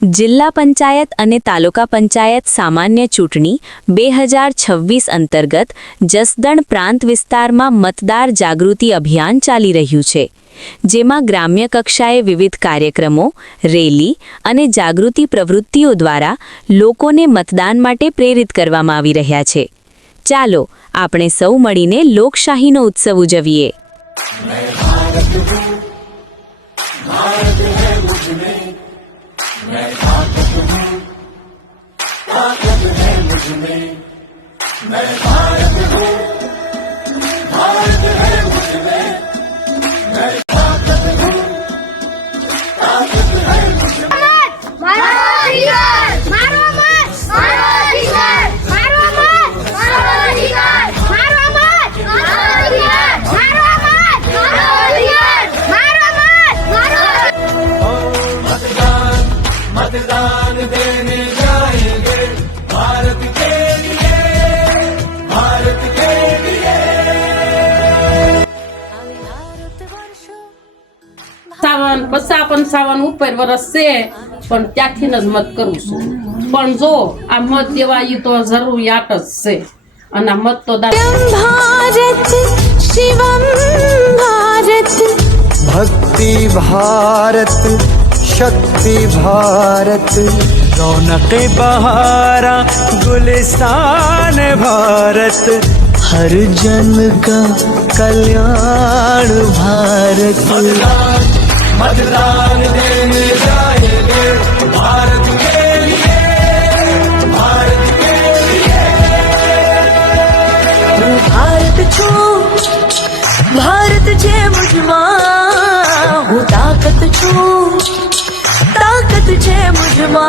જિલ્લા પંચાયત અને તાલુકા પંચાયત સામાન્ય ચૂંટણી 2026 અંતર્ગત જસદણ પ્રાંત વિસ્તારમાં મતદાર જાગૃતિ અભિયાન ચાલી રહ્યું છે, જેમાં ગ્રામ્ય કક્ષાએ વિવિધ કાર્યક્રમો, રેલી અને જાગૃતિ પ્રવૃત્તિઓ દ્વારા લોકોને મતદાન માટે પ્રેરિત કરવામાં આવી રહ્યા છે। ચાલો આપણે સૌ મળીને લોકશાહીનો ઉત્સવ ઉજવીએ। मतदान देने जाएंगे भारत के लिए, भारत के लिए। સાવન 55 ઉપર વર્ષ છે, પણ ત્યાંથી જ મત કરું છું। પણ જો આ મત દેવા ઈ તો જરૂરિયાત જ છે, અને આ મત તો भारत शिवम भारत भक्ति भारत शक्ति भारत रौनक बहारा गुलिस्तान भारत हर जन का कल्याण भारत। मतदान देने जाएंगे भारत के लिए, भारत के लिए। भारत छो भारत जे मुझमा हूँ ताकत छो ताकत जे मुझमा।